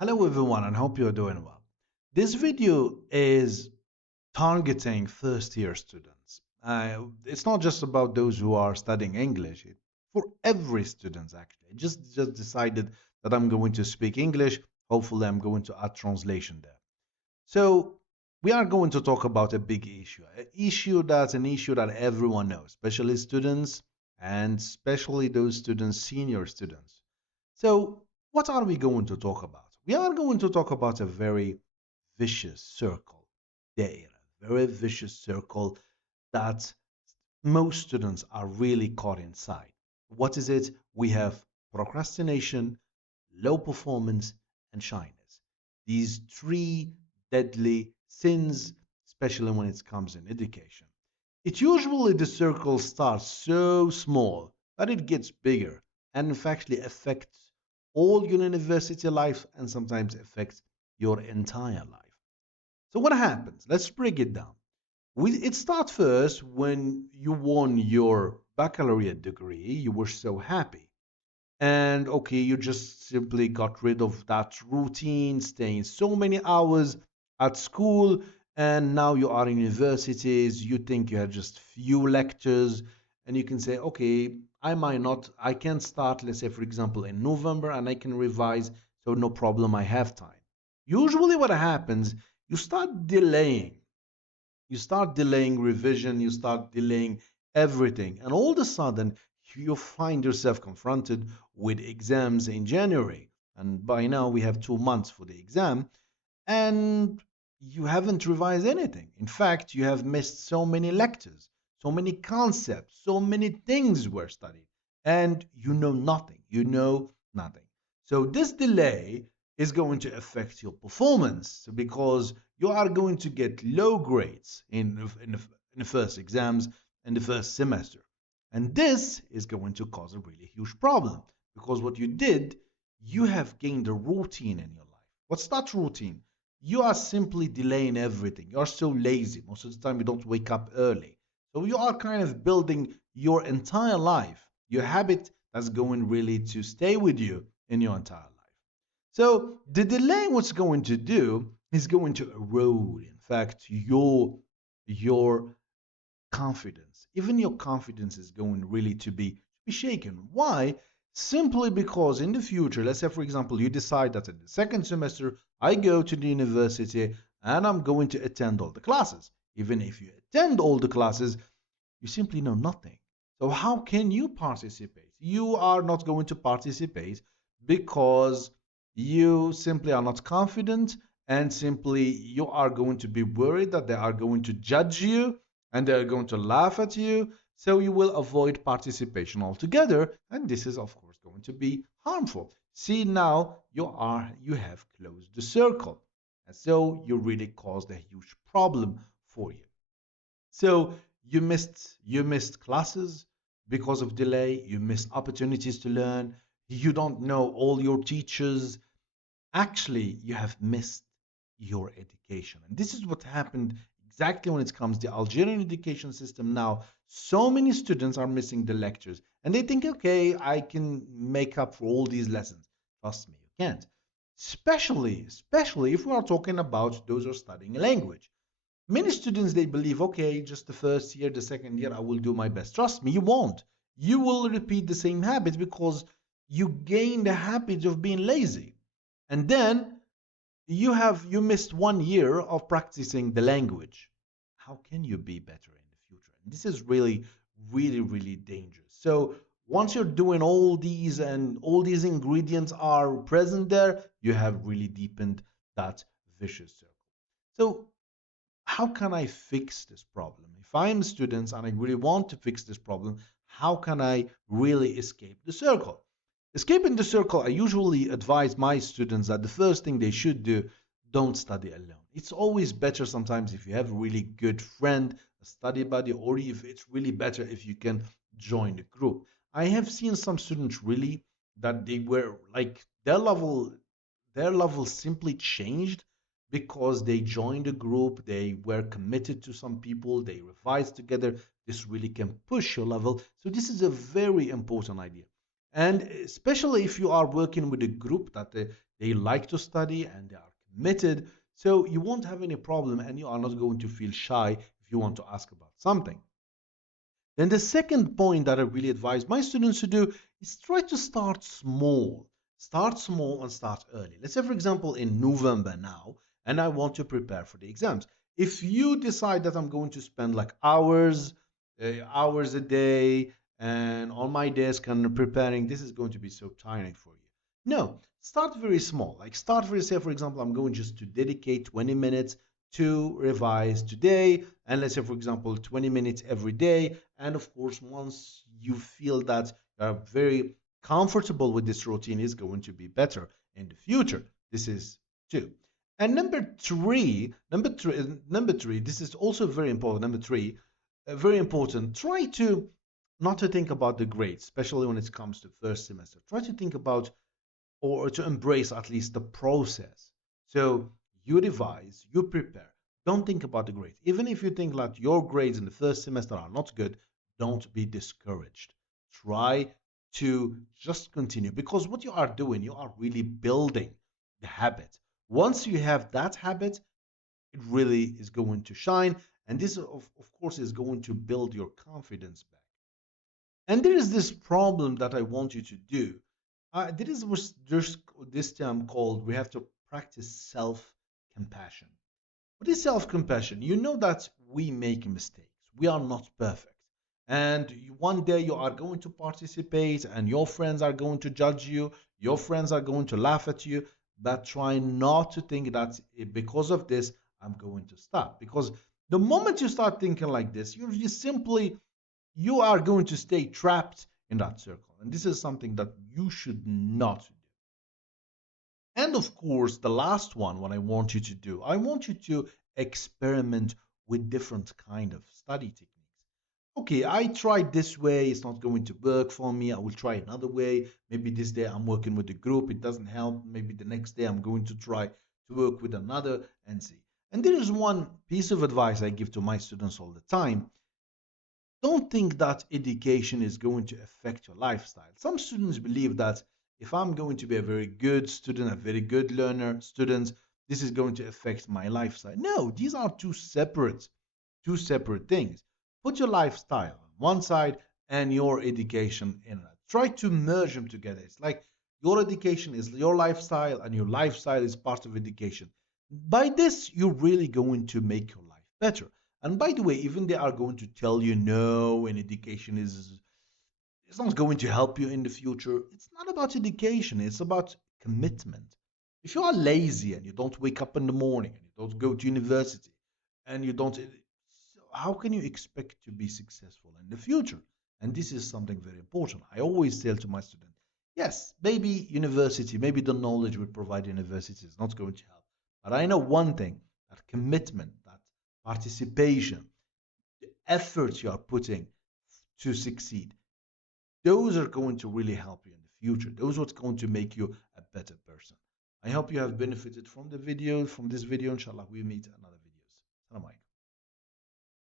Hello everyone and hope you're doing well. This video is targeting first year students. It's not just about those who are studying English. For every student actually. I just decided that I'm going to speak English. Hopefully I'm going to add translation there. So we are going to talk about a big issue. An issue that everyone knows, especially students and especially those students, senior students. So, what are we going to talk about? We are going to talk about a very vicious circle, there, very vicious circle that most students are really caught inside. What is it? We have procrastination, low performance, and shyness. These three deadly sins, especially when it comes in education. It usually the circle starts so small that it gets bigger and in fact affects all your university life and sometimes affects your entire life. So what happens? Let's break it down. It starts first when you won your baccalaureate degree. You were so happy. And okay, you just simply got rid of that routine, staying so many hours at school, and now you are in universities. You think you have just few lectures, and you can say, okay, I can start, let's say, for example, in November, and I can revise, so no problem, I have time. Usually, what happens, you start delaying revision, you start delaying everything, and all of a sudden you find yourself confronted with exams in January. And by now we have 2 months for the exam, and you haven't revised anything. In fact, you have missed so many lectures, so many concepts, so many things were studied, and you know nothing. You know nothing. So this delay is going to affect your performance because you are going to get low grades in the first exams in the first semester. And this is going to cause a really huge problem because what you did, you have gained a routine in your life. What's that routine? You are simply delaying everything. You're so lazy. Most of the time, you don't wake up early. So you are kind of building your entire life, your habit that's going really to stay with you in your entire life. So the delay, what's going to do is going to erode, in fact, your confidence. Even your confidence is going really to be shaken. Why? Simply because in the future, let's say for example, you decide that in the second semester I go to the university and I'm going to attend all the classes. Even if you attend all the classes, you simply know nothing. So how can you participate? You are not going to participate because you simply are not confident and simply you are going to be worried that they are going to judge you and they are going to laugh at you. So you will avoid participation altogether, and this is of course going to be harmful. See, now you have closed the circle, and so you really caused a huge problem for you. So you missed classes because of delay, you missed opportunities to learn, you don't know all your teachers. Actually, you have missed your education. And this is what happened exactly when it comes to the Algerian education system now. So many students are missing the lectures and they think, okay, I can make up for all these lessons. Trust me, you can't. Especially if we are talking about those who are studying a language. Many students they believe, okay, just the first year, the second year, I will do my best. Trust me, you won't. You will repeat the same habits because you gain the habit of being lazy. And then you missed 1 year of practicing the language. How can you be better in the future? And this is really dangerous. So once you're doing all these and all these ingredients are present there, you have really deepened that vicious circle. So how can I fix this problem? If I'm a student and I really want to fix this problem, how can I really escape the circle? Escaping the circle, I usually advise my students that the first thing they should do, don't study alone. It's always better sometimes if you have a really good friend, a study buddy, or if it's really better if you can join the group. I have seen some students really that they were like their level simply changed because they joined a group, they were committed to some people, they revised together. This really can push your level. So this is a very important idea. And especially if you are working with a group that They like to study and they are committed. So you won't have any problem and you are not going to feel shy if you want to ask about something. Then the second point that I really advise my students to do is try to start small. Start small and start early. Let's say, for example, in November now, and I want to prepare for the exams. If you decide that I'm going to spend like hours a day and on my desk and preparing, this is going to be so tiring for you. No, start very small. Like start very, say, for example, I'm going just to dedicate 20 minutes to revise today, and let's say, for example, 20 minutes every day. And of course, once you feel that you're very comfortable with this routine, is going to be better in the future. This is two. And number three, this is also very important. Number three, very important. Try to not to think about the grades, especially when it comes to first semester. Try to think about or to embrace at least the process. So you revise, you prepare. Don't think about the grades. Even if you think like your grades in the first semester are not good, don't be discouraged. Try to just continue because what you are doing, you are really building the habit. Once you have that habit, it really is going to shine. And this, of course, is going to build your confidence back. And there is this problem that I want you to do. There's this term called we have to practice self-compassion. What is self-compassion? You know that we make mistakes. We are not perfect. And one day you are going to participate and your friends are going to judge you. Your friends are going to laugh at you. But try not to think that because of this, I'm going to stop. Because the moment you start thinking like this, you're just simply you are going to stay trapped in that circle. And this is something that you should not do. And of course, the last one, what I want you to do, I want you to experiment with different kind of study techniques. Okay, I tried this way, it's not going to work for me. I will try another way. Maybe this day I'm working with a group, it doesn't help. Maybe the next day I'm going to try to work with another and see. And there is one piece of advice I give to my students all the time. Don't think that education is going to affect your lifestyle. Some students believe that if I'm going to be a very good student, a very good learner, student, this is going to affect my lifestyle. No, these are two separate things. Put your lifestyle on one side and your education in another. Try to merge them together. It's like your education is your lifestyle and your lifestyle is part of education. By this, you're really going to make your life better. And by the way, even they are going to tell you no, and education is it's not going to help you in the future. It's not about education, it's about commitment. If you are lazy and you don't wake up in the morning and you don't go to university and you don't how can you expect to be successful in the future? And this is something very important. I always tell to my students, yes, maybe university, maybe the knowledge we provide university is not going to help. But I know one thing, that commitment, that participation, the efforts you are putting to succeed, those are going to really help you in the future. Those are what's going to make you a better person. I hope you have benefited from the video, from this video. Inshallah, we meet in another videos. Salam alaikum.